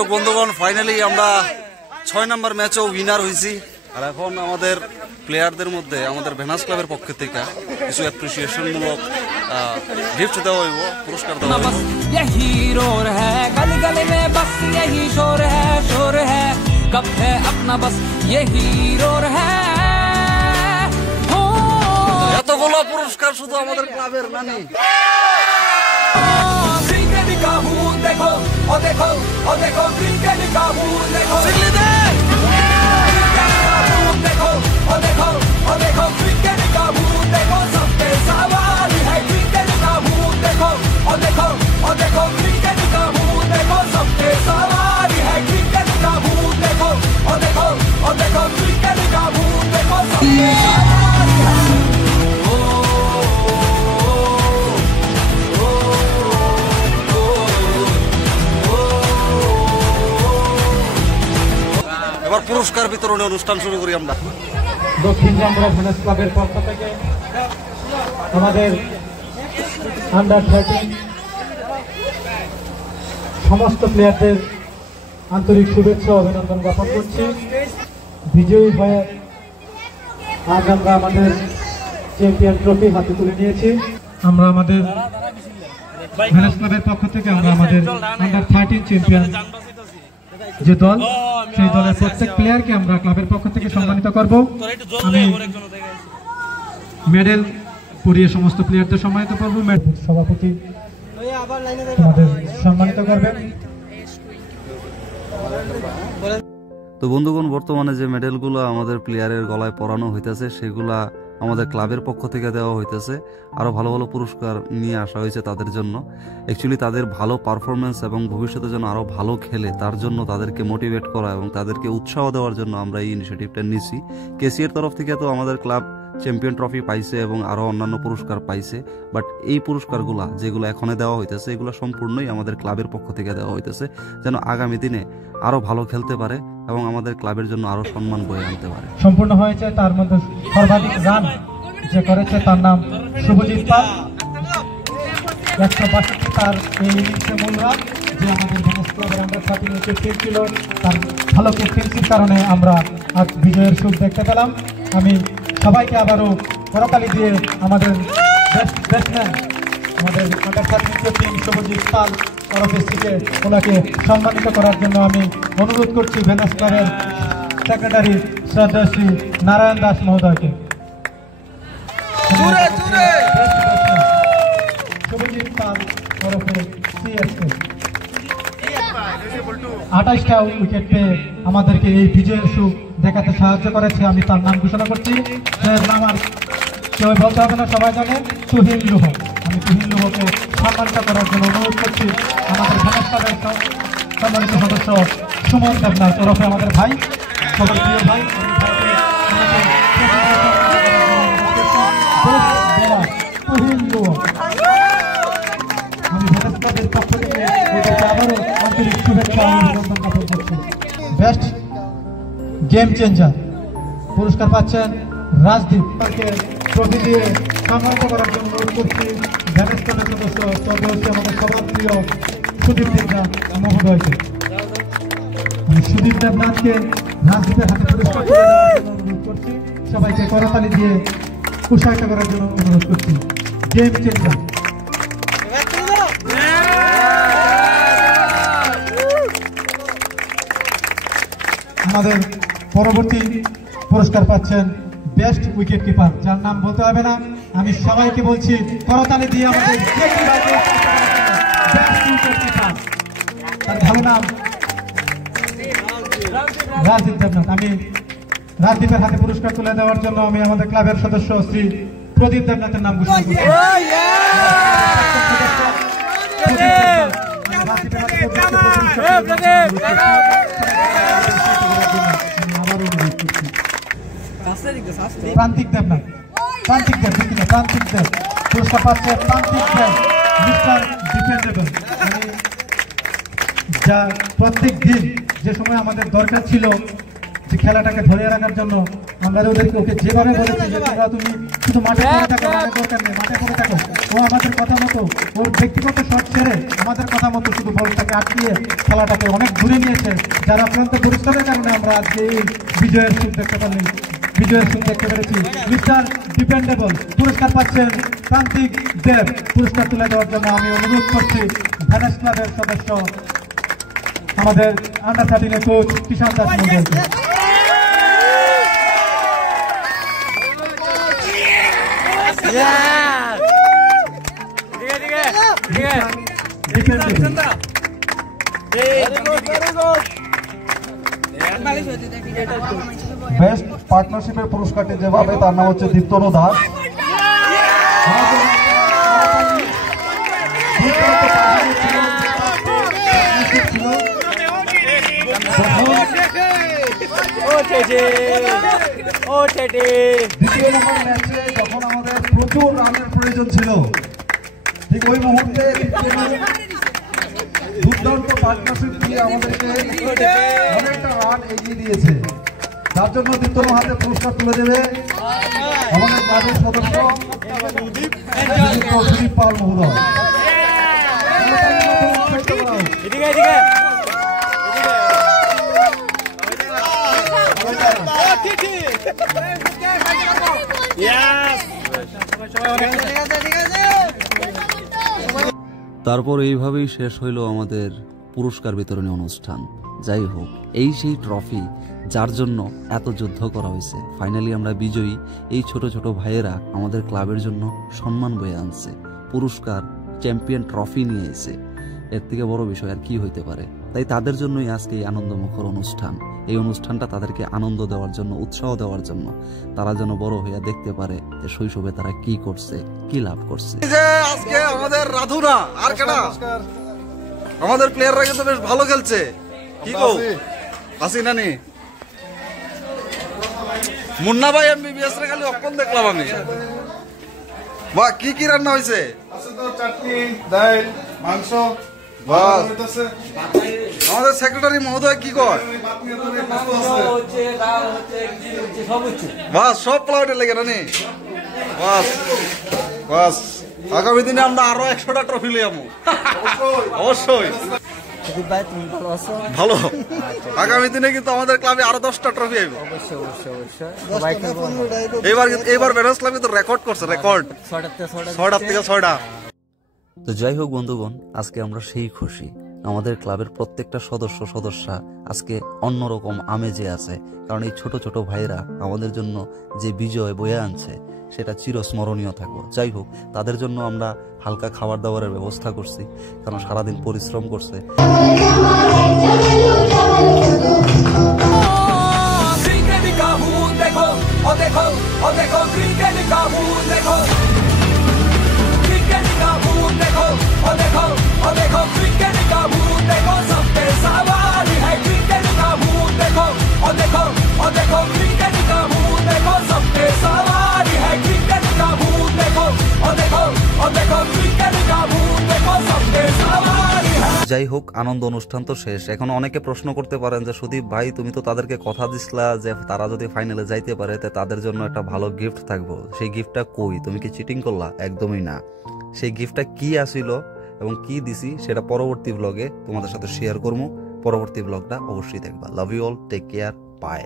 বন্ধুগণ ফাইনালি আমরা 6 নম্বর ম্যাচও উইনার হয়েছি। আর এখন আমাদের প্লেয়ারদের মধ্যে আমাদের ভেনাস ক্লাবের পক্ষ থেকে কিছু অ্যাপ্রিসিয়েশন মূলক গিফট দেওয়া হইব, পুরস্কার দেওয়া হইব। यही रोर है गली गली में बस यही शोर है कब है अपना बस यही रोर है। এতগুলো পুরস্কার শুধু আমাদের ক্লাবের নানি। देखो ओ देखो ओ देखो क्रिकेट का मूड देखो देखो ओ देखो ओ देखो क्रिकेट का मूड देखो सब पे सवाल है क्रिकेट का मूड देखो ओ देखो क्रिकेट का मूड देखो सब पे सवाल है क्रिकेट का मूड देखो ओ देखो क्रिकेट का मूड देखो सब पे सवाल है। এবার পুরস্কার বিতরণের অনুষ্ঠান শুরু করি আমরা। দক্ষিণ জামরা ভেনাস ক্লাবের পক্ষ থেকে আমাদের আন্ডার-13 সমস্ত প্লেয়ারদের আন্তরিক শুভেচ্ছা অভিনন্দন জ্ঞাপন করছি। বিজয়ী হয়ে আজ আমরা আমাদের চ্যাম্পিয়ন ট্রফি হাতে তুলে নিয়েছি। আমরা আমাদের ভেনাস ক্লাবের পক্ষ থেকে আমরা আমাদের আন্ডার-13 চ্যাম্পিয়ন যে দল, সেই দলের প্রত্যেক প্লেয়ারকে আমরা ক্লাবের পক্ষ থেকে সম্মানিত করব। আমি মেডেল পরিয়ে সমস্ত প্লেয়ারদের সম্মানিত করব। সভাপতি আমাদের সম্মানিত করবেন। তো বন্ধুগণ, বর্তমানে যে মেডেলগুলো আমাদের প্লেয়ারের গলায় পরানো হইতেছে সেগুলা আমাদের ক্লাবের পক্ষ থেকে দেওয়া হইতেছে। আরো ভালো ভালো পুরস্কার নিয়ে আসা হয়েছে তাদের জন্য। অ্যাকচুয়ালি তাদের ভালো পারফরমেন্স এবং ভবিষ্যতে যেন আরো ভালো খেলে তার জন্য তাদেরকে মোটিভেট করা এবং তাদেরকে উৎসাহ দেওয়ার জন্য আমরা এই ইনিশিয়েটিভটা নিছি। কেসিএর তরফ থেকে তো আমাদের ক্লাব চ্যাম্পিয়ন ট্রফি পাইছে এবং আরো অন্যান্য পুরস্কার পাইছে, বাট এই পুরস্কারগুলা যেগুলো এখন দেওয়া হইতেছে এগুলো সম্পূর্ণই আমাদের ক্লাবের পক্ষ থেকে দেওয়া হইতেছে, যেন আগামী দিনে আরো ভালো খেলতে পারে এবং আমাদের ক্লাবের জন্য আরো সম্মান বয়ে আনতে পারে। সম্পূর্ণ হয়েছে, তার মধ্যে সর্বাধিক রান যে করেছে তার নাম শুভজিৎ পাল, 162 তার এই ইনিংসে মূল রান, যে আমাদের ভেনাস ক্লাবের আন্ডার-13 ক্যাপ্টেন ছিল। তার ভালো ক্যাপ্টেন্সির কারণে আমরা আজ বিজয়ের সুখ দেখতে পেলাম। আমি সবাইকে আবারও করতালি দিয়ে আমাদের ব্যাটসম্যান আমাদের আন্ডার-13 ক্যাপ্টেন শুভজিৎ পাল থেকে ওনাকে সম্মানিত করার জন্য আমি অনুরোধ করছি ভেনাস ক্লাবের সেক্রেটারি শ্রদ্ধাশ্রী নারায়ণ দাস মহোদয়কে। শুভজিৎ পাল ওরফে সিএসকে 28টা উইকেট পেয়ে আমাদেরকে এই বিজয়ের সুখ দেখাতে সাহায্য করেছে। আমি তার নাম ঘোষণা করছি। নাম আর কেউ বলতে হবে না, সবাই জানে, তুহিন লুহ। আমি তুহিন লুহকে সম্মানিত করার জন্য অনুরোধ করছি আমাদের ভেনাস ক্লাবের সম্মানিত সদস্য সুমন দেবনাথ ওরফে আমাদের ভাই, সবার প্রিয় ভাই। তুহিন লুহ, আমি ভেনাস ক্লাবের পক্ষ থেকে আবারও আন্তরিক শুভেচ্ছা অভিনন্দন জ্ঞাপন করছি। বেস্ট গেম চেঞ্জার পুরস্কার পাচ্ছেন রাজদীপ, তাকে ট্রফি দিয়ে সম্মানিত করার জন্য অনুরোধ করছি ভেনাস ক্লাবের সদস্য তবে হচ্ছে আমাদের সবার প্রিয় সুদীপ দেবনাথ মহোদয়কে। আমি সুদীপ দেবনাথকে রাজদীপের হাতে পুরস্কার অনুরোধ করছি। সবাইকে করতালি দিয়ে উৎসাহিত করার জন্য অনুরোধ করছি। গেম চেঞ্জার আমাদের পরবর্তী পুরস্কার পাচ্ছেন বেস্ট উইকেট কিপার, যার নাম বলতে হবে না। আমি সবাইকে বলছি করতালি দিয়ে আমাদের তার ভালো নাম রাজদীপ দেবনাথ। আমি রাজদীপের হাতে পুরস্কার তুলে দেওয়ার জন্য আমি আমাদের ক্লাবের সদস্য শ্রী প্রদীপ দেবনাথের নাম ঘোষণা করছি। প্রান্তিক দেবনাথ, প্রান্তিক দেব পুরস্কার পাচ্ছে প্রান্তিক দেব, মিস্টার ডিপেন্ডেবল। যা প্রত্যেক দিন যে সময় আমাদের দরকার ছিল যে খেলাটাকে ধরে রাখার জন্য আমরা ওকে যেভাবে বলেছি যে তোমরা তুমি শুধু মাঠে পড়ে থাকো, দরকার নেই, মাঠে পড়ে থাকো, ও আমাদের কথা মতো ওর ব্যক্তিগত শট ছেড়ে আমাদের কথা মতো শুধু বলটাকে আটকিয়ে খেলাটাকে অনেক দূরে নিয়েছে, যার অত্যন্ত পরিশ্রমের কারণে আমরা আজকে এই বিজয়ের সুখ দেখতে পেরেছি। মিস্টার ডিপেন্ডেবল পুরস্কার পাচ্ছেন প্রান্তিক দেব। পুরস্কার তুলে দেওয়ার জন্য আমি অনুরোধ করছি ভেনাস ক্লাবের সদস্য আমাদের আন্ডার 13 কোচ কিষান দাস মহোদয়কে। বেস্ট পার্টনারশিপের পুরস্কারটি যেভাবে, তার নাম হচ্ছে দীপ্তনু দাস। দ্বিতীয় নম্বর ম্যাচে যখন আমাদের প্রচুর রানের প্রয়োজন ছিল, ঠিক ওই মুহূর্তে দুর্দান্ত পার্টনারশিপ দিয়ে আমাদেরকে অনেকটা রান এগিয়ে দিয়েছে, যার জন্য দীপ্তনু হাতে পুরস্কার তুলে দেবে আমাদের ক্লাবের সদস্য সুদীপ পাল মহোদয়। তারপর এইভাবেই শেষ হইল আমাদের পুরস্কার বিতরণী অনুষ্ঠান। যাই হোক, এই সেই ট্রফি যার জন্য এত যুদ্ধ করা হয়েছে, ফাইনালি আমরা বিজয়ী। এই ছোট ছোট ভাইয়েরা আমাদের ক্লাবের জন্য সম্মান বয়ে আনছে, পুরস্কার চ্যাম্পিয়ন ট্রফি নিয়ে এসে। এর থেকে বড় বিষয় আর কি হইতে পারে? তাই তাদের জন্যই আজকে এই আনন্দমুখর অনুষ্ঠান। এই অনুষ্ঠানটা তাদেরকে আনন্দ দেওয়ার জন্য, উৎসাহ দেওয়ার জন্য, তারা যেন বড় হইয়া দেখতে পারে যে শৈশবে তারা কি করছে, কি লাভ করছে। আজকে আমাদের রাধুরা আর কেনা আমাদের প্লেয়াররা কিন্তু বেশ ভালো খেলছে। কি গো আসি নানি মুন্না ভাই এমবিবিএস রে খালি অক্ষণ দেখলাম আমি। বা কি কি রান্না হয়েছে? চাটনি, ডাল, মাংস। আমাদের সেক্রেটারি মহোদয় কি কর? বাস সব প্লাউডে লেগে নানি। বাস বাস আগামী দিনে আমরা আরো 100টা ট্রফি লিয়ে যাবো অবশ্যই। ভালো, আগামী দিনে কিন্তু আমাদের ক্লাবে আরো 10টা ট্রফি আইব। এবার ভেনাস ক্লাবে তো রেকর্ড করছে, রেকর্ড 6টা থেকে 6টা। তো যাই হোক বন্ধুগণ, আজকে আমরা সেই খুশি, আমাদের ক্লাবের প্রত্যেকটা সদস্যা আজকে অন্যরকম আমেজে আছে, কারণ এই ছোট ছোট ভাইরা আমাদের জন্য যে বিজয় বয়ে আনছে সেটা চিরস্মরণীয় থাকবে। যাই হোক, তাদের জন্য আমরা হালকা খাবার দাবারের ব্যবস্থা করছি, কারণ সারাদিন পরিশ্রম করছে। যাই হোক, আনন্দ অনুষ্ঠান তো শেষ। এখন অনেকে প্রশ্ন করতে পারেন যে সুদীপ ভাই, তুমি তো তাদেরকে কথা দিছিলা যে তারা যদি ফাইনালে যাইতে পারে তাদের জন্য একটা ভালো গিফট থাকবো, সেই গিফটটা কই? তুমি কি চিটিং করলা? একদমই না। সেই গিফটটা কি আসিল এবং কি দিছি সেটা পরবর্তী ব্লগে তোমাদের সাথে শেয়ার করবো। পরবর্তী ব্লগটা অবশ্যই দেখবা। Love you all, take care, by.